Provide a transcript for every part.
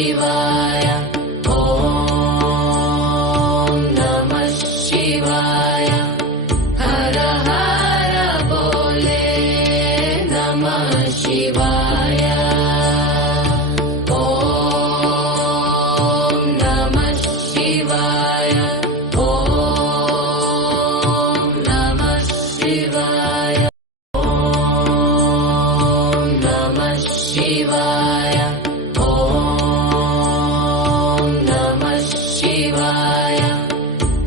ಶಿವಾಯ. ಓಂ ನಮಃ ಶಿವಾಯ. ಹರ ಹರ ಬೋಲೆ ನಮಃ ಶಿವಾಯ. ಓಂ ನಮಃ ಶಿವಾಯ. ಓಂ ನಮಃ ಶಿವಾಯ. ಓಂ ನಮಃ ಶಿವಾಯ. ಓಂ ನಮಃ ಶಿವಾಯ.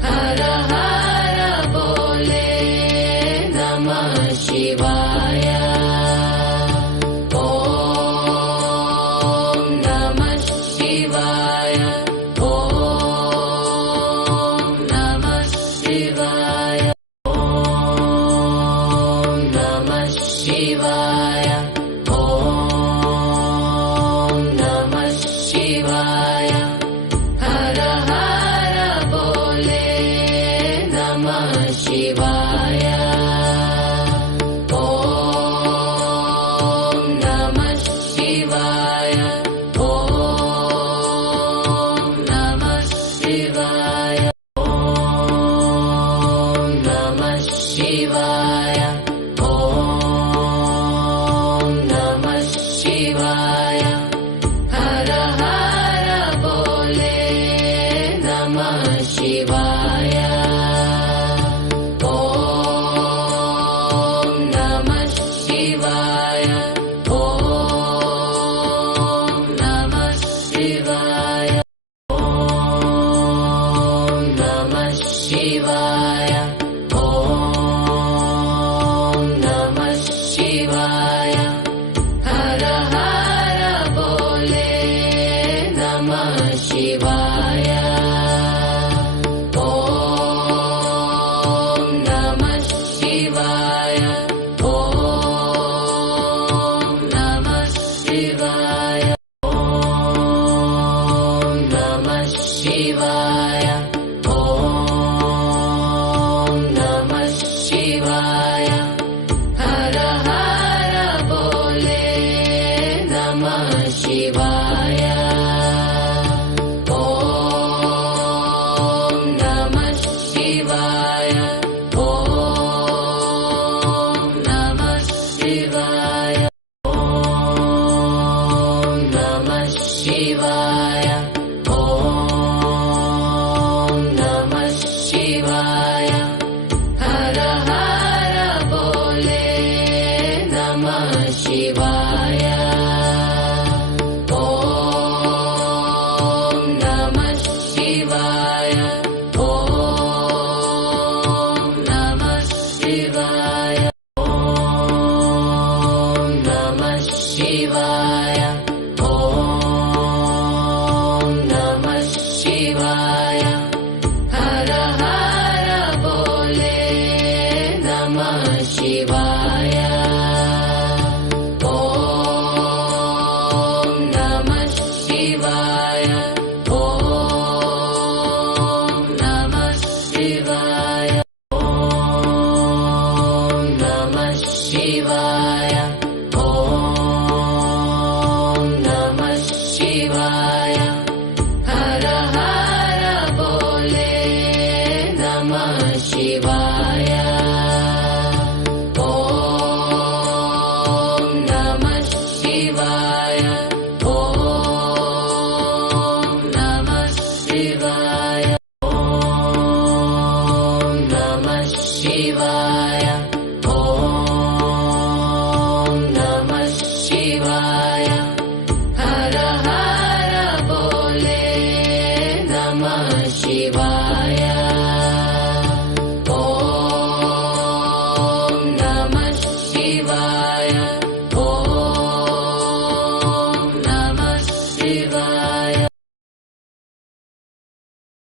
ಹರ ಹರ ಬೋಲೆ ನಮಃ ಶಿವಾಯ. ಓಂ ನಮಃ ಶಿವಾಯ. ಓಂ ನಮಃ ಶಿವಾಯ. ಓಂ ನಮಃ ಶಿವಾಯ. ಓಂ ನಮಃ ಶಿವಾಯ. ಹರ ಹರ ಬೋಲೆ ನಮಃ ಶಿವಾಯ. ಓಂ ನಮಃ ಶಿವಾಯ. ಓಂ ನಮಃ ಶಿವಾಯ. ಓಂ ನಮಃ ಶಿವಾಯ. ಓಂ ನಮಃ ಶಿವಾಯ. ಹರ ಹರ ಬೋಲೆ ನಮಃ ಶಿವಾಯ. ಓಂ ನಮಃ ಶಿವಾಯ. ಓಂ ನಮಃ ಶಿವಾಯ. ಓಂ ನಮಃ ಶಿವಾಯ. ಓಂ ನಮಃ ಶಿವಾಯ. ಹರ ಹರ ಬೋಲೆ ನಮಃ ಶಿವಾಯ. ಓಂ ನಮಃ ಶಿವಾಯ. ಓಂ ನಮಃ ಶಿವಾಯ. ಓಂ ನಮಃ ಶಿವಾಯ. ಓಂ ನಮಃ ಶಿವಾಯ. ಹರ ಹರ ಬೋಲೆ ನಮಃ ಶಿವಾಯ. ಓಂ ನಮಃ ಶಿವಾಯ. ಓಂ ನಮಃ ಶಿವಾಯ. ಓಂ ನಮಃ ಶಿವಾಯ. ಓಂ ನಮಃ ಶಿವಾಯ. ಹರ ಹರ ಬೋಲೆ ನಮಃ ಶಿವಾಯ. ಓಂ ನಮಃ ಶಿವಾಯ. ಓಂ ನಮಃ ಶಿವಾಯ. ಓಂ ನಮಃ ಶಿವಾಯ. ಓಂ ನಮಃ ಶಿವಾಯ. ಹರ ಹರ ಬೋಲೆ ನಮಃ ಶಿವಾಯ. ಓಂ ನಮಃ ಶಿವಾಯ. ಓಂ ನಮಃ ಶಿವಾಯ. ಓಂ ನಮಃ ಶಿವಾಯ. ಓಂ ನಮಃ ಶಿವಾಯ. ಹರ ಹರ ಬೋಲೆ ನಮಃ ಶಿವಾಯ. ಓಂ ನಮಃ ಶಿವಾಯ. ಓಂ ನಮಃ ಶಿವಾಯ. ಓಂ ನಮಃ ಶಿವಾಯ.